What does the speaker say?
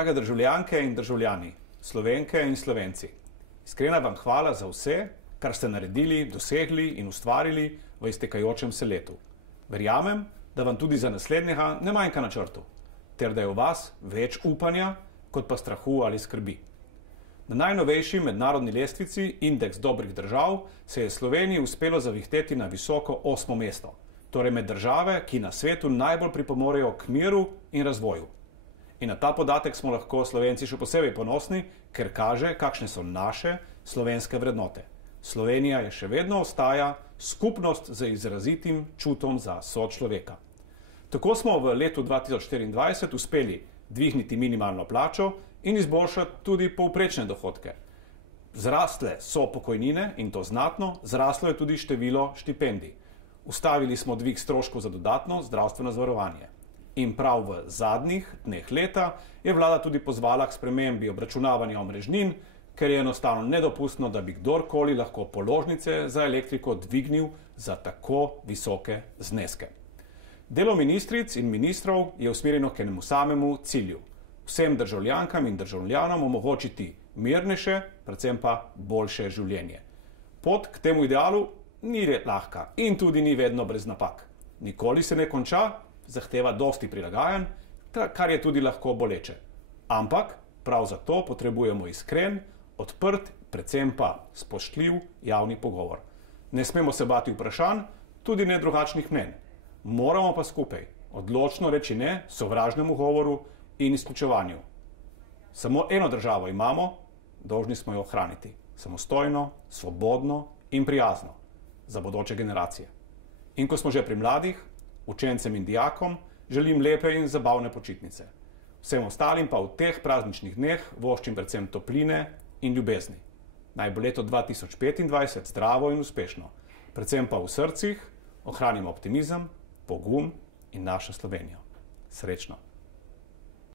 Drage državljanke in državljani, Slovenke in Slovenci, iskrena vam hvala za vse, kar ste naredili, dosegli in ustvarili v iztekajočem se letu. Verjamem, da vam tudi za naslednjega ne manjka načrtu, ter da je v vas več upanja, kot pa strahu ali skrbi. Na najnovejši mednarodni lestvici Indeks dobrih držav se je Sloveniji uspelo zavihteti na visoko 8. mesto, torej med države, ki na svetu najbolj pripomorejo k miru in razvoju. In na ta podatek smo lahko Slovenci še posebej ponosni, ker kaže, kakšne so naše slovenske vrednote. Slovenija je še vedno ostaja skupnost z izrazitim čutom za sočloveka. Tako smo v letu 2024 uspeli dvigniti minimalno plačo in izboljšati tudi povprečne dohodke. Zrastle so pokojnine in to znatno, zraslo je tudi število štipendij. Ustavili smo dvig stroškov za dodatno zdravstveno zavarovanje. In prav v zadnjih dneh leta je vlada tudi pozvala k spremembi obračunavanja omrežnin, ker je enostavno nedopustno, da bi kdorkoli lahko položnice za elektriko dvignil za tako visoke zneske. Delo ministric in ministrov je usmerjeno k enemu samemu cilju. Vsem državljankam in državljanom omogočiti mirnejše, predvsem pa boljše življenje. Pot k temu idealu ni lahka in tudi ni vedno brez napak. Nikoli se ne konča, zahteva dosti prilagajanj, kar je tudi lahko boleče. Ampak prav zato potrebujemo iskren, odprt, predvsem pa spoštljiv javni pogovor. Ne smemo se bati vprašanj, tudi ne drugačnih mnenj. Moramo pa skupaj odločno reči ne sovražnemu govoru in izključevanju. Samo eno državo imamo, dolžni smo jo ohraniti. Samostojno, svobodno in prijazno za bodoče generacije. In ko smo že pri mladih, učencem in dijakom želim lepe in zabavne počitnice. Vsem ostalim pa v teh prazničnih dneh voščim predvsem topline in ljubezni. Naj bo leto 2025 zdravo in uspešno, predvsem pa v srcih ohranimo optimizem, pogum in našo Slovenijo. Srečno!